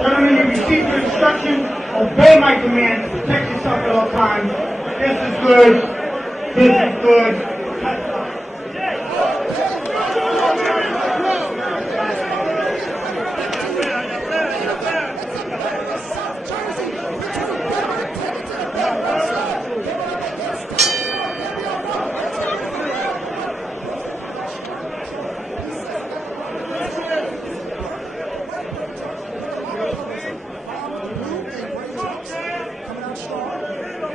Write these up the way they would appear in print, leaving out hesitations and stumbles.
Gentlemen, you received your instructions. Obey my commands. Protect yourself at all times. This is good. This is good.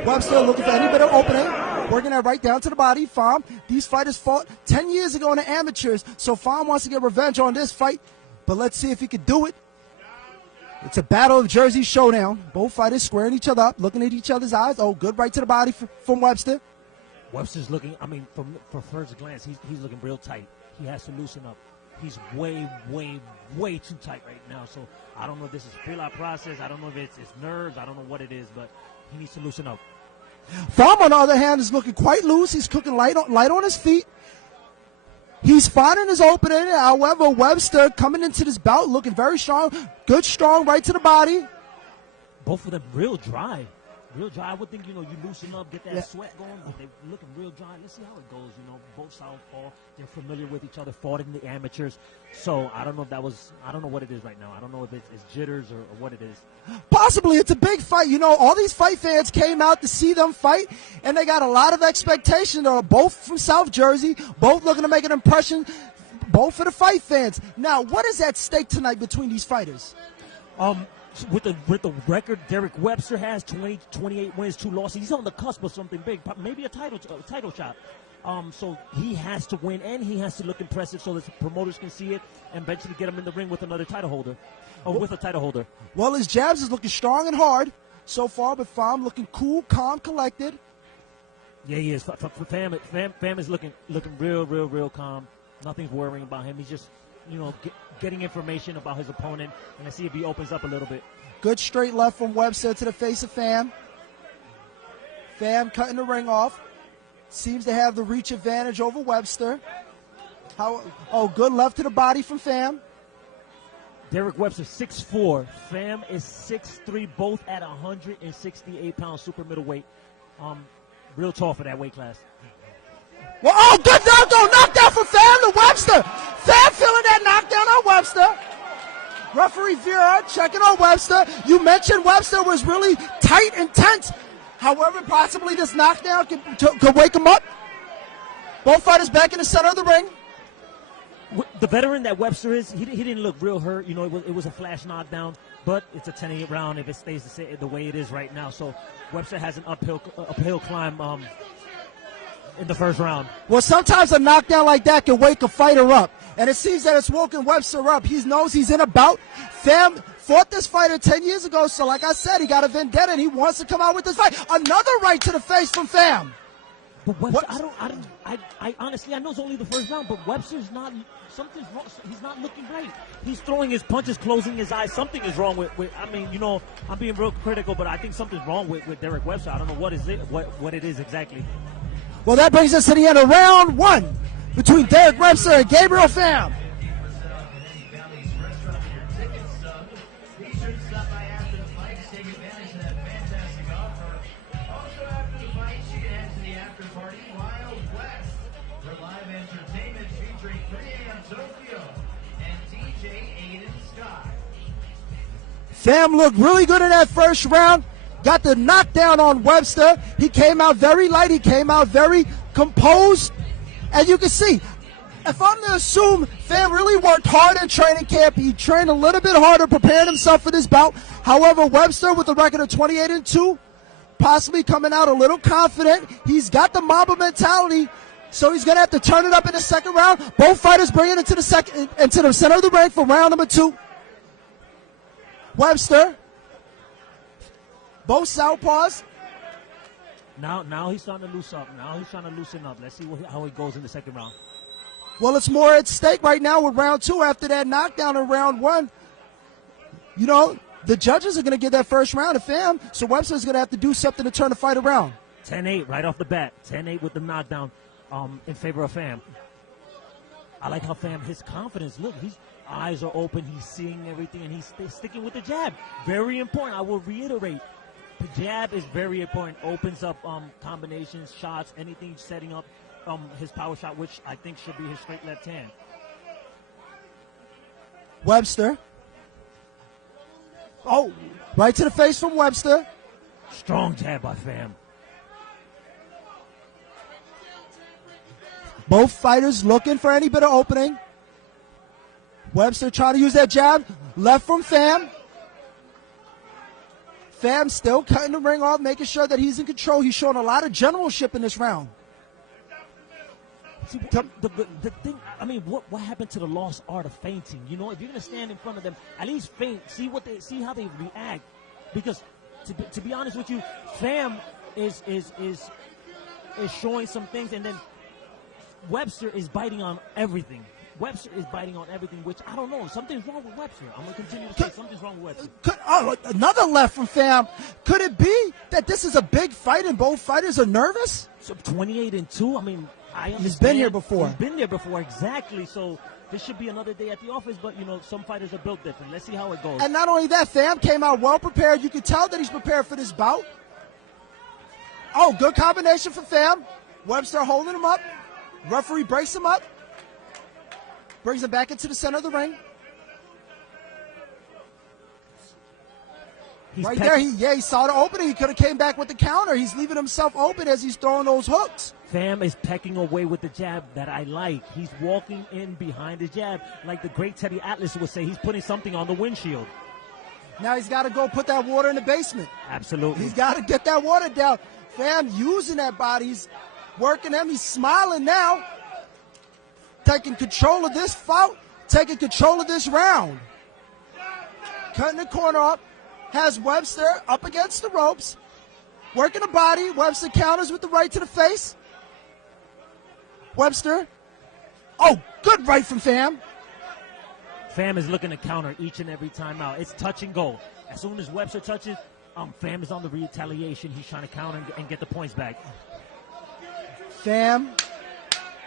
Webster looking for any better opening, working that right down to the body. Pham, these fighters fought 10 years ago in the amateurs, so Pham wants to get revenge on this fight, but let's see if he can do it. It's a battle of Jersey showdown. Both fighters squaring each other up, looking at each other's eyes. Oh, good right to the body from Webster. Webster's looking, I mean, from first glance, he's looking real tight. He has to loosen up. He's way, way, way too tight right now, so I don't know if this is a pre-lap process. I don't know if it's nerves. I don't know what it is, but he needs to loosen up. Pham, on the other hand, is looking quite loose. He's cooking light on his feet. He's finding his opening. However, Webster coming into this bout looking very strong. Good, strong right to the body. Both of them real dry. Real dry. I would think, you loosen up, get that sweat going, but they're looking real dry. Let's see how it goes, Both southpaw, they're familiar with each other, fought in the amateurs. So I don't know if I don't know what it is right now. I don't know if it's jitters or what it is. Possibly. It's a big fight. All these fight fans came out to see them fight, and they got a lot of expectation. They're both from South Jersey, both looking to make an impression, both for the fight fans. Now, what is at stake tonight between these fighters? With the record Derrick Webster has, 28 wins, 2 losses. He's on the cusp of something big, maybe a title shot. So he has to win, and he has to look impressive so that the promoters can see it and eventually get him in the ring with another title holder, with a title holder. Well, his jabs is looking strong and hard so far, but Pham looking cool, calm, collected. Yeah, he is. Pham is looking real calm. Nothing's worrying about him. He's just, getting information about his opponent and to see if he opens up a little bit. Good straight left from Webster to the face of Pham. Pham cutting the ring off. Seems to have the reach advantage over Webster. Good left to the body from Pham. Derrick Webster, 6'4". Pham is 6'3", both at 168 pounds super middleweight. Real tall for that weight class. Well, good knockdown from Pham to Webster. Pham feeling that knockdown on Webster. Referee Vera checking on Webster. You mentioned Webster was really tight and tense. However, possibly this knockdown could wake him up. Both fighters back in the center of the ring. The veteran that Webster is, he didn't look real hurt. It was a flash knockdown, but it's a 10-8 round if it stays the way it is right now. So Webster has an uphill climb in the first round. Well, sometimes a knockdown like that can wake a fighter up, and it seems that it's woken Webster up. He knows he's in a bout. Pham fought this fighter 10 years ago, so like I said, he got a vendetta, and he wants to come out with this fight. Another right to the face from Pham. But Webster, I honestly, I know it's only the first round, but Webster's not, something's wrong. He's not looking right. He's throwing his punches, closing his eyes. Something is wrong with I'm being real critical, but I think something's wrong with Derrick Webster. I don't know what it is exactly. Well, that brings us to the end of round 1 between Derrick Webster and Gabriel Pham. Pham looked really good in that first round. Got the knockdown on Webster. He came out very light. He came out very composed. And you can see, if I'm to assume Pham really worked hard in training camp, he trained a little bit harder, preparing himself for this bout. However, Webster with a record of 28-2, possibly coming out a little confident. He's got the Mamba mentality, so he's going to have to turn it up in the second round. Both fighters bring it into the center of the ring for round number 2. Webster, both southpaws. Now he's starting to loosen up. Now he's trying to loosen up. Let's see how it goes in the second round. Well, it's more at stake right now with round 2 after that knockdown in round 1. The judges are going to give that first round to Pham, so Webster's going to have to do something to turn the fight around. 10-8 right off the bat. 10-8 with the knockdown in favor of Pham. I like how Pham, his confidence, look, eyes are open, he's seeing everything, and he's sticking with the jab. Very important. I will reiterate. The jab is very important. Opens up combinations, shots, anything setting up his power shot, which I think should be his straight left hand. Webster. Oh, right to the face from Webster. Strong jab by Pham. Both fighters looking for any bit of opening. Webster trying to use that jab. Left from Pham. Pham still cutting the ring off, making sure that he's in control. He's showing a lot of generalship in this round. See, the thing, I mean, what happened to the lost art of feinting? You know, if you're going to stand in front of them, at least feint. See how they react. Because, to be honest with you, Pham is showing some things, and then Webster is biting on everything. Webster is biting on everything, which I don't know. Something's wrong with Webster. I'm going to continue to say something's wrong with Webster. Another left from Pham. Could it be that this is a big fight and both fighters are nervous? So 28-2. I mean, I understand. He's been here before. He's been there before, exactly. So this should be another day at the office, but, you know, some fighters are built different. Let's see how it goes. And not only that, Pham came out well prepared. You can tell that he's prepared for this bout. Oh, good combination for Pham. Webster holding him up. Referee breaks him up. Brings him back into the center of the ring. Right there, he saw the opening. He could have came back with the counter. He's leaving himself open as he's throwing those hooks. Pham is pecking away with the jab that I like. He's walking in behind the jab. Like the great Teddy Atlas would say, he's putting something on the windshield. Now he's got to go put that water in the basement. Absolutely. He's got to get that water down. Pham using that body. He's working him. He's smiling now. Taking control of this fight, taking control of this round. Cutting the corner up, has Webster up against the ropes, working the body. Webster counters with the right to the face. Webster, oh, good right from Pham. Pham is looking to counter each and every time out. It's touch and go. As soon as Webster touches, Pham is on the retaliation. He's trying to counter and get the points back. Pham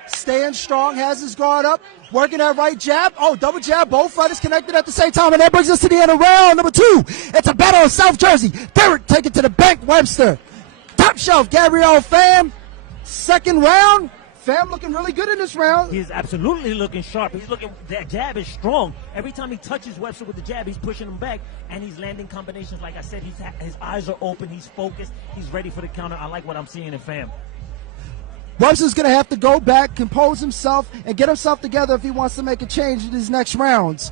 staying strong, has his guard up, working that right jab. Oh, double jab, both fighters connected at the same time, and that brings us to the end of round number 2. It's a battle of South Jersey. Derrick taking to the bank, Webster. Top shelf, Gabriel, Pham. Second round, Pham looking really good in this round. He's absolutely looking sharp. That jab is strong. Every time he touches Webster with the jab, he's pushing him back, and he's landing combinations. Like I said, his eyes are open, he's focused, he's ready for the counter. I like what I'm seeing in Pham. Webster's going to have to go back, compose himself, and get himself together if he wants to make a change in his next rounds.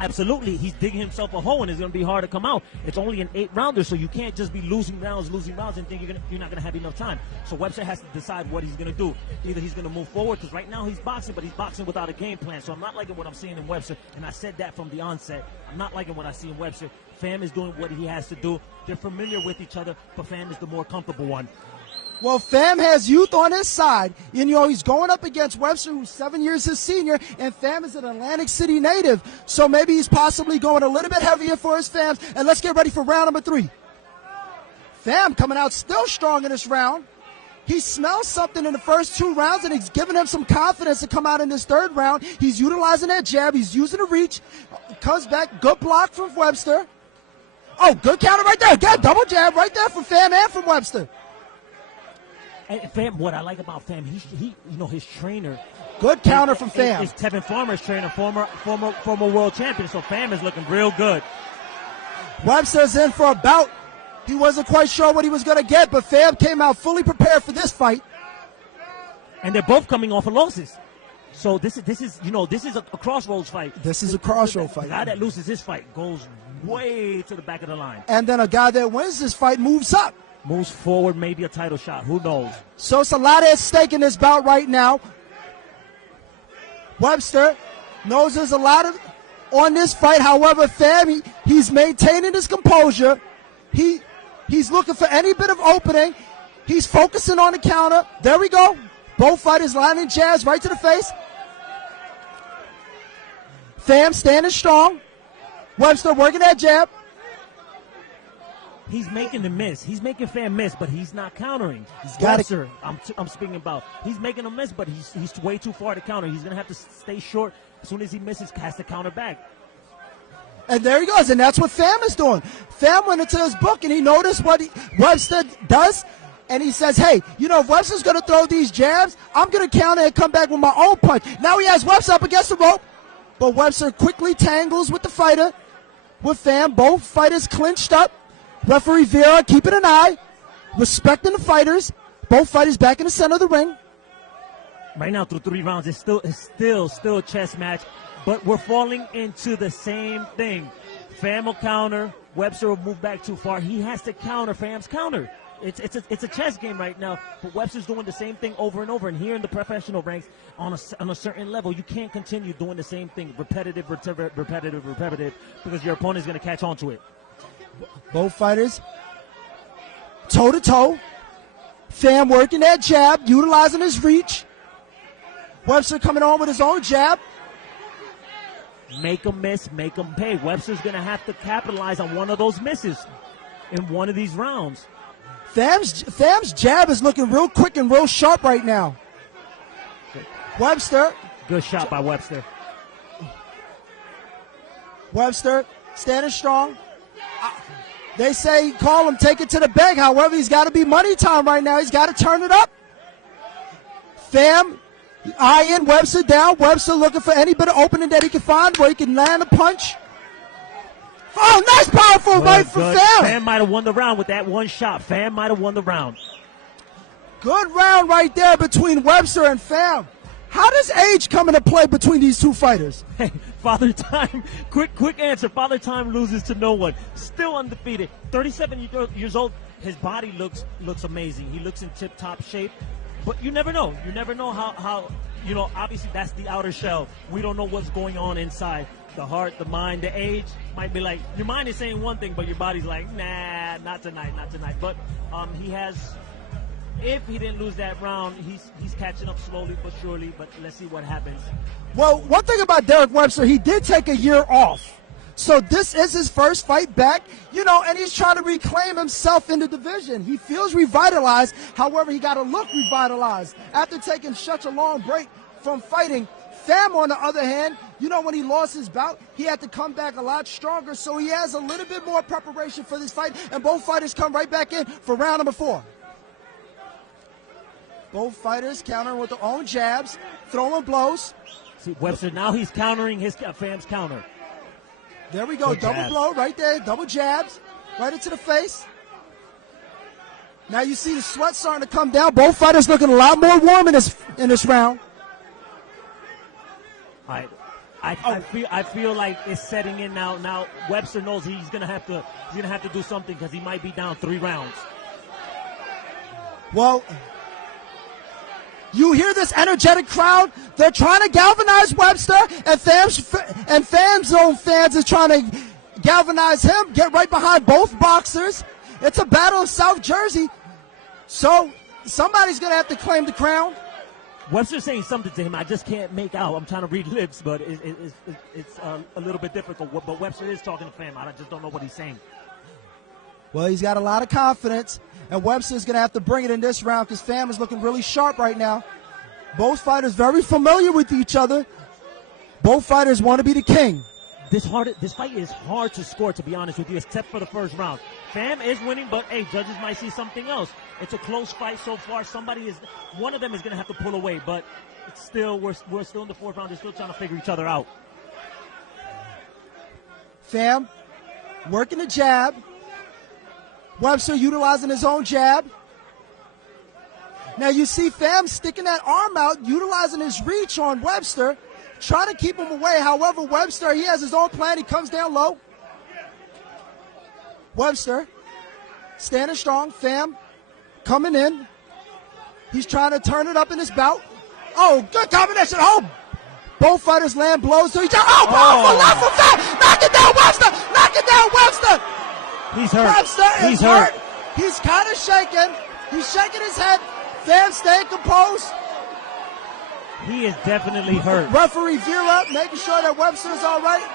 Absolutely. He's digging himself a hole, and it's going to be hard to come out. It's only an 8-rounder, so you can't just be losing rounds, and think you're not going to have enough time. So Webster has to decide what he's going to do. Either he's going to move forward, because right now he's boxing, but he's boxing without a game plan. So I'm not liking what I'm seeing in Webster, and I said that from the onset. I'm not liking what I see in Webster. Pham is doing what he has to do. They're familiar with each other, but Pham is the more comfortable one. Well, Pham has youth on his side. And, he's going up against Webster, who's 7 years his senior, and Pham is an Atlantic City native. So maybe he's possibly going a little bit heavier for his Phams. And let's get ready for round number 3. Pham coming out still strong in this round. He smells something in the first 2 rounds, and he's giving him some confidence to come out in this 3rd round. He's utilizing that jab. He's using the reach. Comes back. Good block from Webster. Oh, good counter right there. Got double jab right there from Pham and from Webster. And Pham, what I like about Pham, he his trainer. Good counter from Pham. It's Tevin Farmer's trainer, former world champion. So Pham is looking real good. Webster's in for a bout. He wasn't quite sure what he was going to get, but Pham came out fully prepared for this fight. And they're both coming off of losses. So this is a crossroads fight. This is a crossroads fight. The guy that loses this fight goes way to the back of the line. And then a guy that wins this fight moves up. Moves forward, maybe a title shot. Who knows? So it's a lot at stake in this bout right now. Webster knows there's a lot on this fight. However, Pham, he's maintaining his composure. He's looking for any bit of opening. He's focusing on the counter. There we go. Both fighters landing jabs right to the face. Pham standing strong. Webster working that jab. He's making the miss. He's making Pham miss, but he's not countering. gotta- Webster, I'm speaking about. He's making a miss, but he's way too far to counter. He's going to have to stay short. As soon as he misses, has to counter back. And there he goes, and that's what Pham is doing. Pham went into his book, and he noticed what Webster does, and he says, hey, you know, if Webster's going to throw these jabs, I'm going to counter and come back with my own punch. Now he has Webster up against the rope, but Webster quickly tangles with the fighter, with Pham. Both fighters clinched up. Referee Vera keeping an eye, respecting the fighters. Both fighters back in the center of the ring. Right now, through 3 rounds, it's still a chess match, but we're falling into the same thing. Pham will counter. Webster will move back too far. He has to counter Pham's counter. It's a chess game right now, but Webster's doing the same thing over and over. And here in the professional ranks, on a certain level, you can't continue doing the same thing, repetitive, because your opponent's going to catch on to it. Both fighters toe-to-toe. Pham working that jab, utilizing his reach. Webster coming on with his own jab. Make them miss, make them pay. Webster's going to have to capitalize on one of those misses in one of these rounds. Pham's jab is looking real quick and real sharp right now. Webster. Good shot by Webster. Webster standing strong. They say call him, take it to the bag. However, he's got to be money time right now. He's got to turn it up. Pham eyeing Webster down. Webster looking for any bit of opening that he can find where he can land a punch. Oh, nice powerful right from Pham. Pham might have won the round with that one shot. Pham might have won the round. Good round right there between Webster and Pham. How does age come into play between these two fighters? Hey, Father Time, quick answer. Father Time loses to no one. Still undefeated. 37 years old. His body looks amazing. He looks in tip-top shape. But you never know. You never know how you know, obviously that's the outer shell. We don't know what's going on inside. The heart, the mind, the age might be like, your mind is saying one thing, but your body's like, nah, not tonight. But he has, if he didn't lose that round, he's catching up slowly but surely, but let's see what happens. Well, one thing about Derrick Webster, he did take a year off. So this is his first fight back, you know, and he's trying to reclaim himself in the division. He feels revitalized. However, he got to look revitalized after taking such a long break from fighting. Pham, on the other hand, you know, when he lost his bout, he had to come back a lot stronger. So he has a little bit more preparation for this fight, and both fighters come right back in for round number 4. Both fighters countering with their own jabs, throwing blows. See, Webster, now he's countering his Pham's counter. There we go, Good double jab. blow right there, double jabs, right into the face. Now you see the sweat starting to come down. Both fighters looking a lot more warm in this round. I feel like it's setting in now. Now Webster knows he's gonna have to do something because he might be down 3 rounds. Well, you hear this energetic crowd. They're trying to galvanize Webster, and Pham's own fans is trying to galvanize him. Get right behind both boxers. It's a battle of South Jersey. So somebody's going to have to claim the crown. Webster's saying something to him. I just can't make out. I'm trying to read lips, but it's a little bit difficult. But Webster is talking to Pham. I just don't know what he's saying. Well, he's got a lot of confidence, and Webster's going to have to bring it in this round because Pham is looking really sharp right now. Both fighters very familiar with each other. Both fighters want to be the king. This fight is hard to score, to be honest with you, except for the first round. Pham is winning, but hey, judges might see something else. It's a close fight so far. One of them is going to have to pull away, but it's still, we're still in the 4th round. They're still trying to figure each other out. Pham working the jab. Webster utilizing his own jab. Now you see Pham sticking that arm out, utilizing his reach on Webster, trying to keep him away. However, Webster, he has his own plan. He comes down low. Webster standing strong. Pham coming in. He's trying to turn it up in this bout. Oh, good combination. Oh, both fighters land blows to each other. Oh, powerful left from Pham. Knock it down, Webster. Knock it down, Webster. He's hurt. Webster He's is hurt. He's kind of shaking. He's shaking his head. Pham staying composed. He is definitely hurt. Referee Vera making sure that Webster is all right.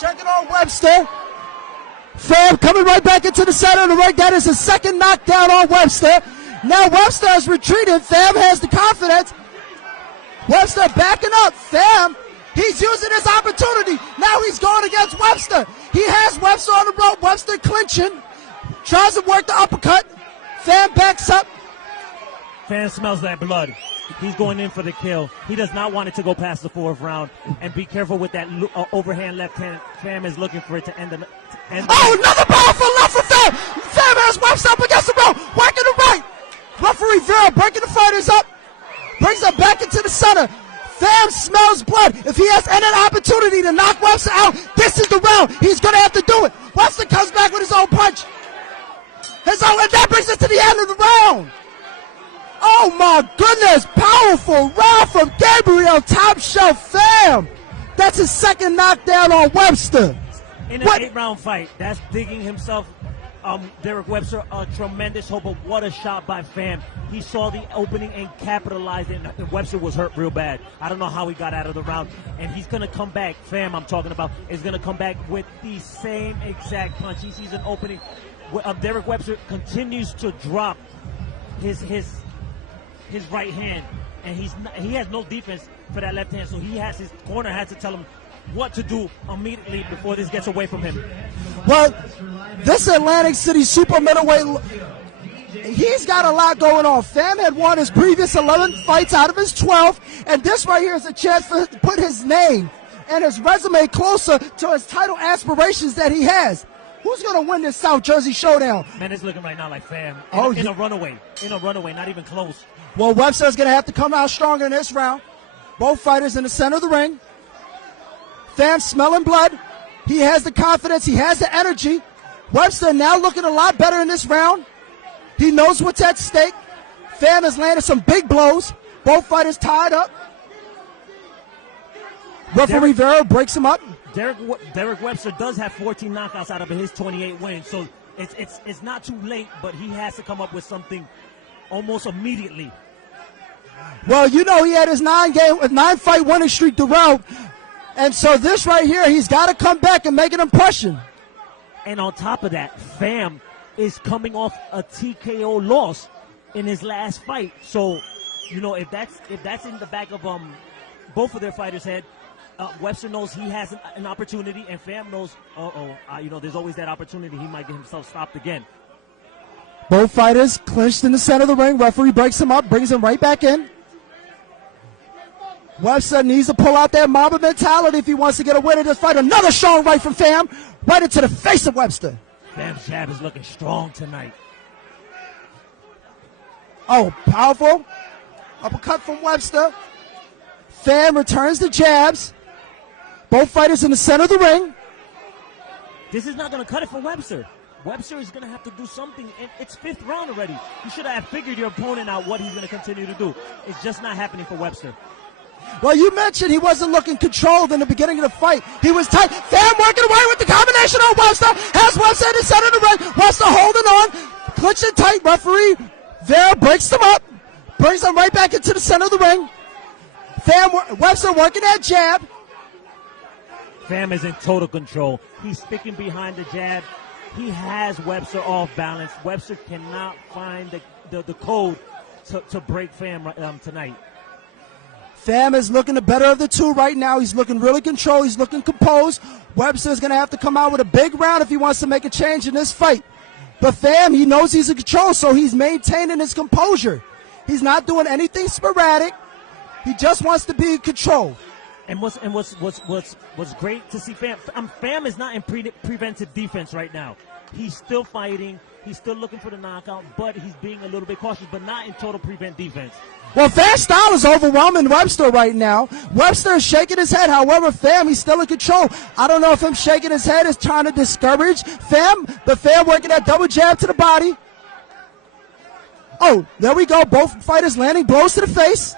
Checking on Webster. Pham coming right back into the center of the ring. That is his second knockdown on Webster. Now Webster has retreated. Pham has the confidence. Webster backing up. Pham, he's using his opportunity. Now he's going against Webster. He has Webster on the rope. Webster clinching. Tries to work the uppercut. Pham backs up. Pham smells that blood. He's going in for the kill. He does not want it to go past the 4th round. And be careful with that overhand left hand. Pham is looking for it to end the another powerful left for Pham. Pham has Webster up against the rope. Working the right. Referee Vera breaking the fighters up. Brings them back into the center. Pham smells blood. If he has any opportunity to knock Webster out, this is the round. He's going to have to do it. Webster comes back with his own punch. And that brings us to the end of the round. Oh my goodness, powerful round from Gabriel, top shelf Pham. That's his second knockdown on Webster. In an 8-round fight, that's digging himself, Derrick Webster, a tremendous hope, but what a shot by Pham. He saw the opening and capitalized it, and Webster was hurt real bad. I don't know how he got out of the round, and he's going to come back, Pham I'm talking about, is going to come back with the same exact punch. He sees an opening. Derrick Webster continues to drop his right hand, and he has no defense for that left hand, so his corner has to tell him what to do immediately before this gets away from him. Well, this Atlantic City super middleweight, he's got a lot going on. Pham had won his previous 11 fights out of his 12, and this right here is a chance to put his name and his resume closer to his title aspirations that he has. Who's going to win this South Jersey showdown? Man, it's looking right now like Pham. In a runaway, not even close. Well, Webster's going to have to come out stronger in this round. Both fighters in the center of the ring. Pham smelling blood. He has the confidence. He has the energy. Webster now looking a lot better in this round. He knows what's at stake. Pham has landed some big blows. Both fighters tied up. Referee Vera breaks him up. Derrick Webster does have 14 knockouts out of his 28 wins, so it's not too late, but he has to come up with something almost immediately. Well, you know he had his 9-fight winning streak to round, and so this right here, he's got to come back and make an impression. And on top of that, Pham is coming off a TKO loss in his last fight, so you know if that's in the back of both of their fighters' head. Webster knows he has an opportunity, and Pham knows, there's always that opportunity. He might get himself stopped again. Both fighters clinched in the center of the ring. Referee breaks him up, brings him right back in. Webster needs to pull out that Mamba mentality if he wants to get a win in this fight. Another strong right from Pham, right into the face of Webster. Pham's jab is looking strong tonight. Oh, powerful. Uppercut from Webster. Pham returns the jabs. Both fighters in the center of the ring. This is not going to cut it for Webster. Webster is going to have to do something. It's 5th round already. You should have figured your opponent out what he's going to continue to do. It's just not happening for Webster. Well, you mentioned he wasn't looking controlled in the beginning of the fight. He was tight. Pham working away with the combination on Webster. Has Webster in the center of the ring. Webster holding on. Clinching tight. Referee Vera breaks them up. Brings them right back into the center of the ring. Webster working that jab. Pham is in total control. He's sticking behind the jab. He has Webster off balance. Webster cannot find the code to break Pham tonight. Pham is looking the better of the two right now. He's looking really controlled. He's looking composed. Webster is going to have to come out with a big round if he wants to make a change in this fight. But Pham, he knows he's in control, so he's maintaining his composure. He's not doing anything sporadic. He just wants to be in control. And what's great to see Pham. Pham is not in preventive defense right now. He's still fighting. He's still looking for the knockout, but he's being a little bit cautious, but not in total prevent defense. Well, Pham's style is overwhelming Webster right now. Webster is shaking his head. However, Pham, he's still in control. I don't know if him shaking his head is trying to discourage Pham, but Pham working that double jab to the body. Oh, there we go. Both fighters landing blows to the face.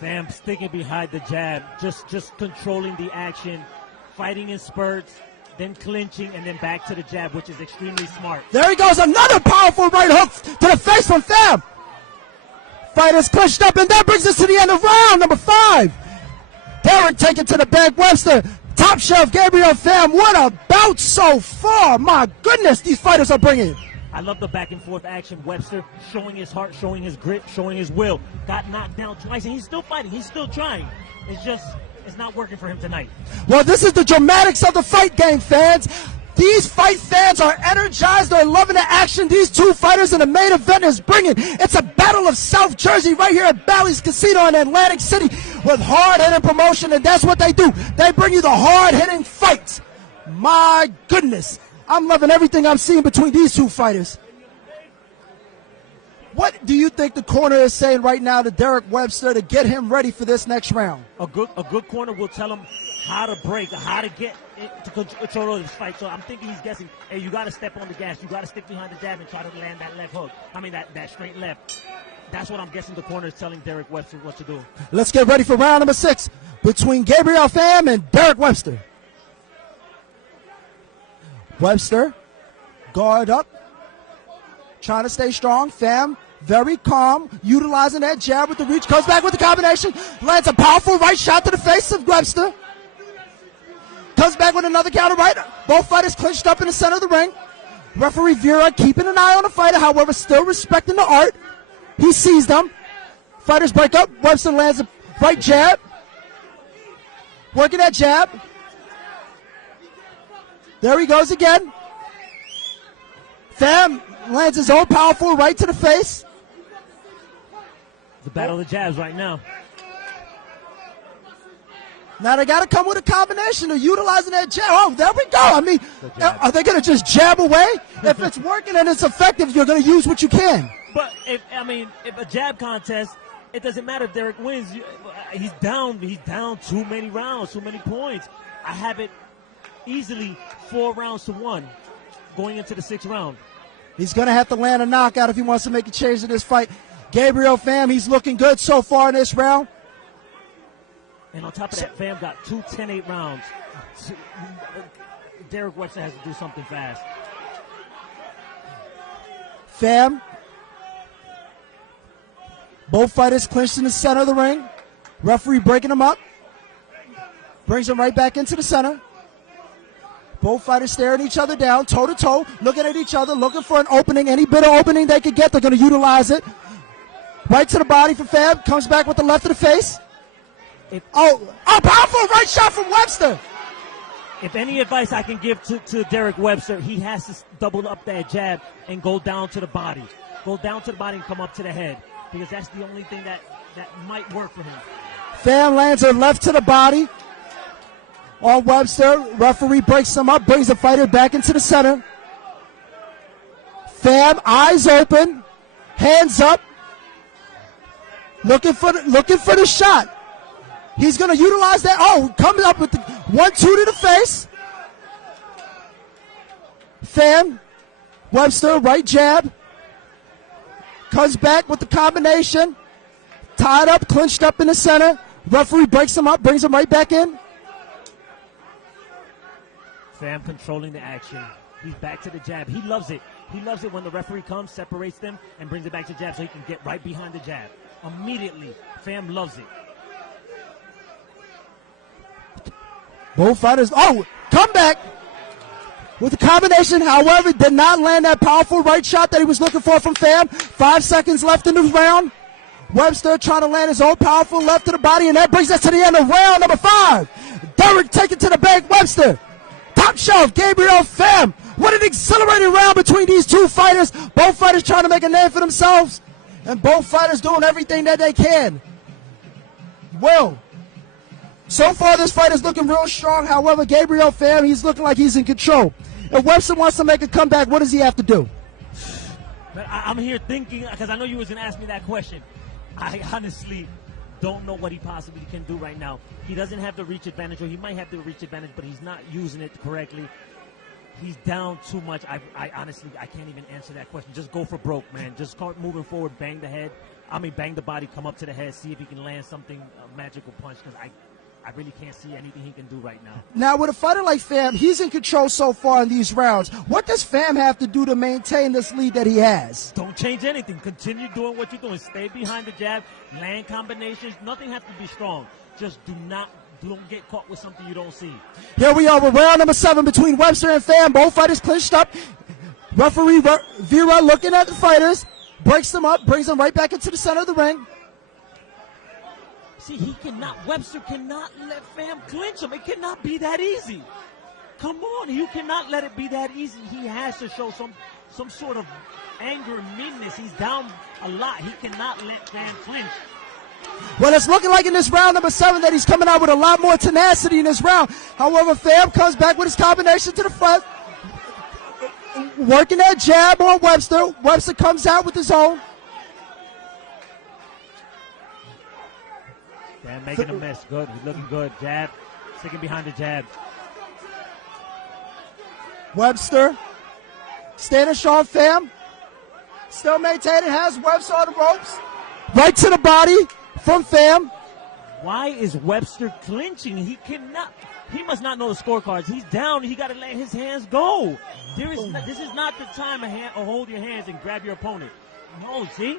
Pham sticking behind the jab, just controlling the action, fighting in spurts, then clinching, and then back to the jab, which is extremely smart. There he goes, another powerful right hook to the face from Pham. Fighters pushed up, and that brings us to the end of round number 5. Derrick taken to the back. Webster, top Top shelf, Gabriel, Pham. What a bout so far. My goodness, these fighters are bringing. I love the back and forth action. Webster showing his heart, showing his grit, showing his will. Got knocked down twice, and he's still fighting. He's still trying. It's not working for him tonight. Well, this is the dramatics of the fight game, fans. These fight fans are energized. They're loving the action these two fighters in the main event is bringing. It's a battle of South Jersey right here at Bally's Casino in Atlantic City with hard-hitting promotion, and that's what they do. They bring you the hard-hitting fights. My goodness. I'm loving everything I'm seeing between these two fighters. What do you think the corner is saying right now to Derrick Webster to get him ready for this next round? A good corner will tell him how to break, how to get to control this fight. So I'm thinking he's guessing, hey, you got to step on the gas. You got to stick behind the jab and try to land that left hook. I mean, that straight left. That's what I'm guessing the corner is telling Derrick Webster what to do. Let's get ready for round number 6 between Gabriel Pham and Derrick Webster. Webster, guard up, trying to stay strong. Pham, very calm, utilizing that jab with the reach, comes back with the combination, lands a powerful right shot to the face of Webster. Comes back with another counter right. Both fighters clinched up in the center of the ring. Referee Vera keeping an eye on the fighter, however, still respecting the art. He sees them. Fighters break up. Webster lands a right jab. Working that jab. There he goes again. Pham lands his own powerful right to the face. The battle of the jabs right now. Now they got to come with a combination of utilizing that jab. Oh, there we go. I mean, are they going to just jab away? If it's working and it's effective, you're going to use what you can. But if a jab contest, it doesn't matter if Derrick wins. He's down too many rounds, too many points. I have it easily 4-1 going into the 6th round. He's going to have to land a knockout if he wants to make a change in this fight. Gabriel Pham, he's looking good so far in this round. And on top of that, Pham got 2 10-8 rounds. Derrick Webster has to do something fast. Pham. Both fighters clinched in the center of the ring. Referee breaking them up. Brings them right back into the center. Both fighters staring each other down, toe-to-toe, looking at each other, looking for an opening. Any bit of opening they could get, they're going to utilize it. Right to the body for Pham. Comes back with the left of the face. Powerful right shot from Webster. If any advice I can give to Derrick Webster, he has to double up that jab and go down to the body. Go down to the body and come up to the head. Because that's the only thing that might work for him. Pham lands her left to the body on Webster. Referee breaks him up, brings the fighter back into the center. Pham, eyes open, hands up, looking for the shot. He's going to utilize that. Coming up with the 1-2 to the face. Pham, Webster, right jab. Comes back with the combination. Tied up, clinched up in the center. Referee breaks him up, brings him right back in. Pham controlling the action. He's back to the jab. He loves it. He loves it when the referee comes, separates them, and brings it back to jab so he can get right behind the jab. Immediately, Pham loves it. Both fighters, come back with the combination, however, did not land that powerful right shot that he was looking for from Pham. 5 seconds left in the round. Webster trying to land his own powerful left to the body, and that brings us to the end of round number 5. Derrick taking to the bank, Webster. Top shelf, Gabriel Pham. What an exhilarating round between these two fighters. Both fighters trying to make a name for themselves, and both fighters doing everything that they can. Well, so far this fight is looking real strong. However, Gabriel Pham, he's looking like he's in control. If Webster wants to make a comeback, what does he have to do? I'm here thinking, because I know you was going to ask me that question. I honestly don't know what he possibly can do right now. He doesn't have the reach advantage, or he might have the reach advantage, but he's not using it correctly. He's down too much. I honestly can't even answer that question. Just go for broke, man. Just start moving forward, bang the body, come up to the head, see if he can land something, a magical punch, because I really can't see anything he can do right now. Now, with a fighter like Pham, he's in control so far in these rounds. What does Pham have to do to maintain this lead that he has? Don't change anything. Continue doing what you're doing. Stay behind the jab, land combinations. Nothing has to be strong. Just do not don't get caught with something you don't see. Here we are with round number 7 between Webster and Pham. Both fighters clinched up. Referee Vera looking at the fighters, breaks them up, brings them right back into the center of the ring. See, Webster cannot let Pham clinch him. It cannot be that easy. Come on, you cannot let it be that easy. He has to show some sort of anger and meanness. He's down a lot. He cannot let Pham clinch. Well, it's looking like in this round number 7 that he's coming out with a lot more tenacity in this round. However, Pham comes back with his combination to the front, working that jab on Webster. Webster comes out with his own. Pham making a miss. Good. He's looking good. Jab. Sticking behind the jab. Webster standing strong. Pham still maintaining, has Webster on the ropes. Right to the body from Pham. Why is Webster clinching? He cannot. He must not know the scorecards. He's down. He got to let his hands go. This is not the time to hold your hands and grab your opponent. No, see?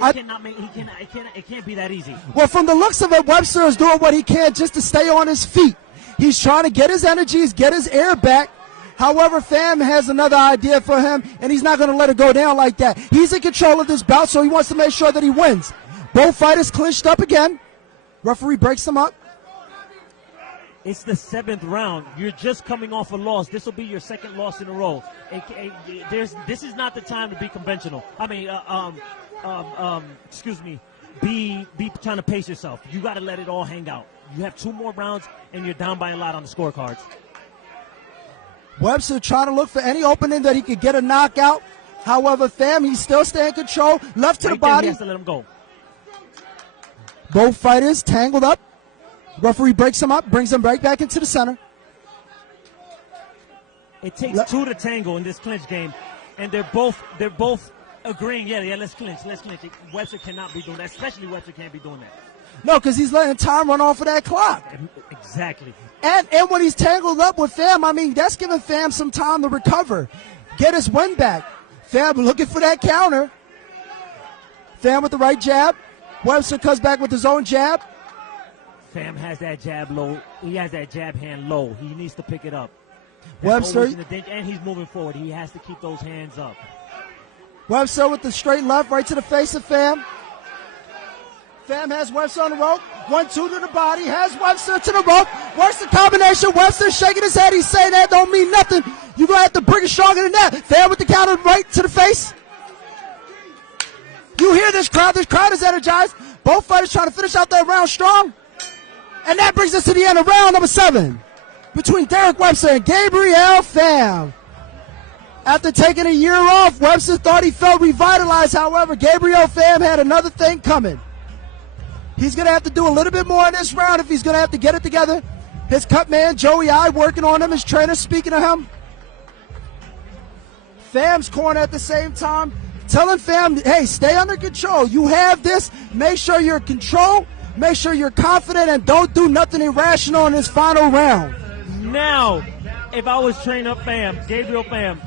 It can't be that easy. Well, from the looks of it, Webster is doing what he can just to stay on his feet. He's trying to get his energies, get his air back. However, Pham has another idea for him, and he's not going to let it go down like that. He's in control of this bout, so he wants to make sure that he wins. Both fighters clinched up again. Referee breaks them up. It's the 7th round. You're just coming off a loss. This will be your 2nd loss in a row. This is not the time to be conventional. I mean, be trying to pace yourself. You got to let it all hang out. You have 2 more rounds, and you're down by a lot on the scorecards. Webster trying to look for any opening that he could get a knockout. However, Pham, he's still staying in control. Left to the body. He has to let him go. Both fighters tangled up. Referee breaks them up, brings them right back into the center. It takes 2 to tangle in this clinch game, and they're both agreeing. Yeah, let's clinch. Webster cannot be doing that. Especially Webster can't be doing that. No, because he's letting time run off of that clock. Exactly. And when he's tangled up with Pham, I mean, that's giving Pham some time to recover, get his win back. Pham looking for that counter. Pham with the right jab. Webster comes back with his own jab. Pham has that jab low. He has that jab hand low. He needs to pick it up. Webster. And he's moving forward. He has to keep those hands up. Webster with the straight left right to the face of Pham. Pham has Webster on the rope. 1-2 to the body. Has Webster to the rope. Works the combination. Webster shaking his head. He's saying that don't mean nothing. You're going to have to bring it stronger than that. Pham with the counter right to the face. You hear this crowd. This crowd is energized. Both fighters trying to finish out that round strong. And that brings us to the end of round number 7 between Derrick Webster and Gabriel Pham. After taking a year off, Webster thought he felt revitalized. However, Gabriel Pham had another thing coming. He's going to have to do a little bit more in this round if he's going to have to get it together. His cut man, Joey I, working on him. His trainer speaking to him. Pham's corner at the same time, telling Pham, hey, stay under control. You have this. Make sure you're in control. Make sure you're confident and don't do nothing irrational in this final round. Now, if I was training up Gabriel Pham,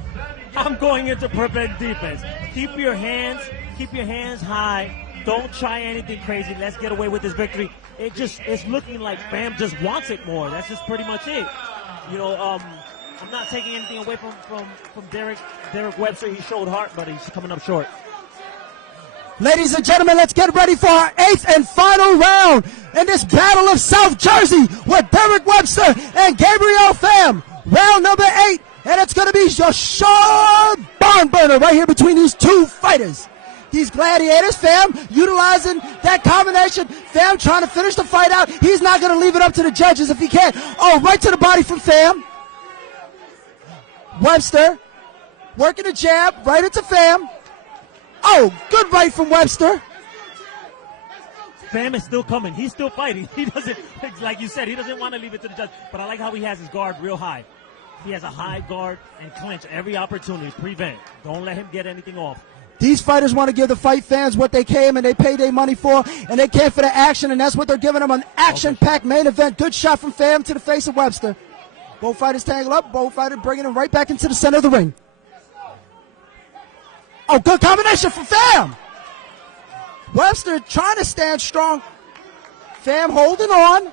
I'm going into prevent defense. Keep your hands high. Don't try anything crazy. Let's get away with this victory. It's looking like Pham just wants it more. That's just pretty much it. You know, I'm not taking anything away from Derrick Webster. He showed heart, but he's coming up short. Ladies and gentlemen, let's get ready for our 8th and final round in this Battle of South Jersey with Derrick Webster and Gabriel Pham. Round number 8, and it's going to be a sharp barn burner right here between these 2 fighters. These gladiators, Pham utilizing that combination. Pham trying to finish the fight out. He's not going to leave it up to the judges if he can. Oh, right to the body from Pham. Webster working a jab right into Pham. Oh, good right from Webster. Pham is still coming. He's still fighting. He doesn't, like you said, he doesn't want to leave it to the judge. But I like how he has his guard real high. He has a high guard and clinch every opportunity. Prevent. Don't let him get anything off. These fighters want to give the fight fans what they came and they paid their money for, and they came for the action, and that's what they're giving them, an action-packed main event. Good shot from Pham to the face of Webster. Both fighters tangle up. Both fighters bringing him right back into the center of the ring. Oh, good combination from Pham. Webster trying to stand strong. Pham holding on.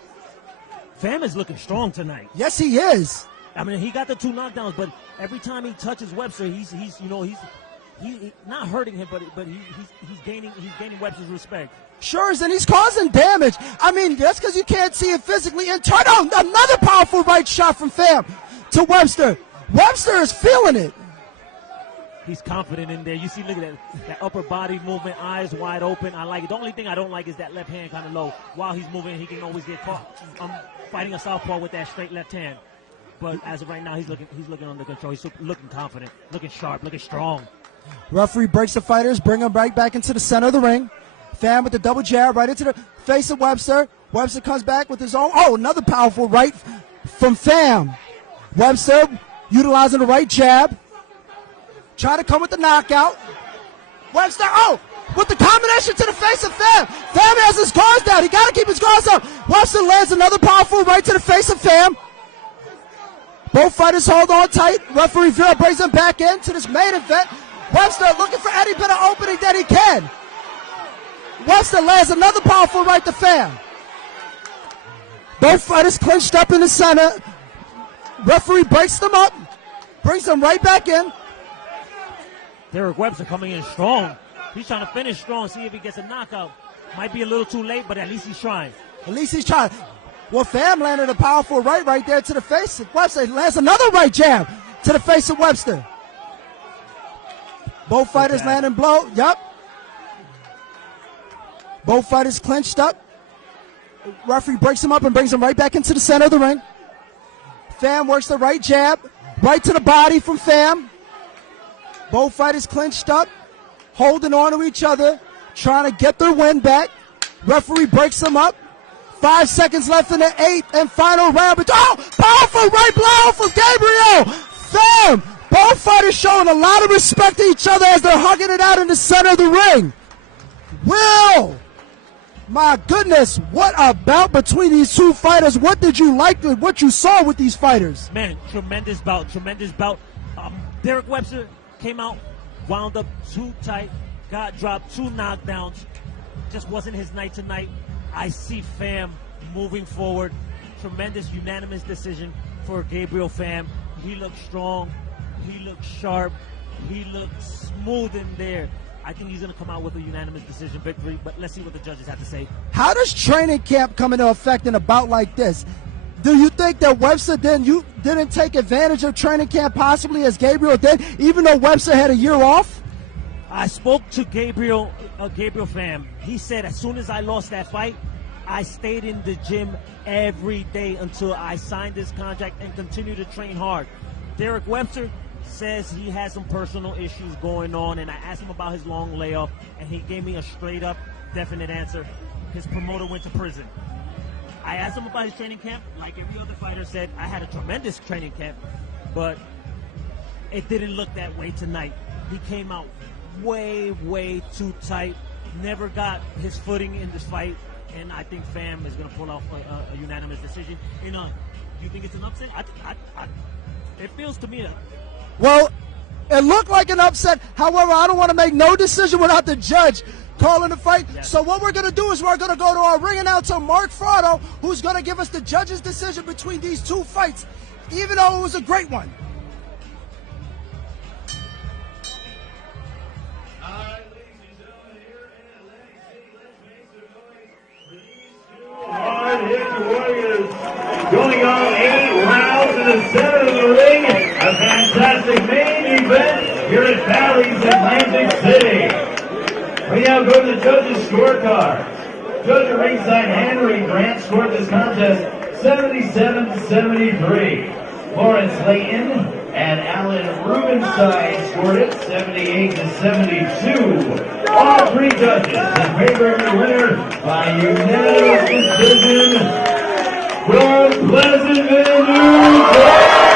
Pham is looking strong tonight. Yes, he is. I mean, he got the 2 knockdowns, but every time he touches Webster, he's not hurting him, but he's gaining Webster's respect. Sure is, and he's causing damage. I mean, that's because you can't see it physically. And turn on another powerful right shot from Pham to Webster. Webster is feeling it. He's confident in there. You see, look at that upper body movement, eyes wide open. I like it. The only thing I don't like is that left hand kind of low. While he's moving, he can always get caught. I'm fighting a southpaw with that straight left hand. But as of right now, he's looking under control. He's looking confident, looking sharp, looking strong. Referee breaks the fighters, bring them right back into the center of the ring. Pham with the double jab right into the face of Webster. Webster comes back with his own. Oh, another powerful right from Pham. Webster utilizing the right jab. Trying to come with the knockout. Webster, with the combination to the face of Pham. Pham has his guards down. He got to keep his guards up. Webster lands another powerful right to the face of Pham. Both fighters hold on tight. Referee Vera brings them back into this main event. Webster looking for any bit of opening that he can. Webster lands another powerful right to Pham. Both fighters clinched up in the center. Referee breaks them up, brings them right back in. Derrick Webster coming in strong. He's trying to finish strong, see if he gets a knockout. Might be a little too late, but at least he's trying. At least he's trying. Well, Pham landed a powerful right there to the face of Webster. Lands another right jab to the face of Webster. Both fighters landing blow. Yep. Both fighters clinched up. Referee breaks him up and brings him right back into the center of the ring. Pham works the right jab, right to the body from Pham. Both fighters clinched up, holding on to each other, trying to get their win back. Referee breaks them up. 5 seconds left in the 8th and final round. But powerful right blow from Gabriel. Pham. Both fighters showing a lot of respect to each other as they're hugging it out in the center of the ring. Will, my goodness, what a bout between these two fighters. What did you like with what you saw with these fighters? Man, tremendous bout. Derrick Webster came out, wound up too tight, got dropped, 2 knockdowns. Just wasn't his night tonight. I see Pham moving forward. Tremendous unanimous decision for Gabriel Pham. He looked strong. He looked sharp. He looked smooth in there. I think he's going to come out with a unanimous decision victory, but let's see what the judges have to say. How does training camp come into effect in a bout like this? Do you think that Webster didn't take advantage of training camp possibly as Gabriel did, even though Webster had a year off? I spoke to Gabriel Pham. He said as soon as I lost that fight, I stayed in the gym every day until I signed this contract and continued to train hard. Derrick Webster says he has some personal issues going on, and I asked him about his long layoff, and he gave me a straight-up, definite answer. His promoter went to prison. I asked him about his training camp. Like every other fighter said, I had a tremendous training camp, but it didn't look that way tonight. He came out way, way too tight, never got his footing in this fight, and I think Pham is going to pull off a unanimous decision. You know, do you think it's an upset? It feels to me Well, it looked like an upset. However, I don't want to make no decision without the judge calling the fight. Yes. So what we're going to do is we're going to go to our ring announcer, Mark Frado, who's going to give us the judge's decision between these two fights, even though it was a great one. Hard-hit warriors going on 8 rounds in the center of the ring. A fantastic main event here at Bally's Atlantic City. We now go to the judges' scorecards. Judge at ringside Henry Grant scored this contest 77-73. Lawrence Layton and Alan Rubenstein scored it 78-72. All 3 judges in favor of the winner by unanimous decision from Pleasantville, New Gabriel.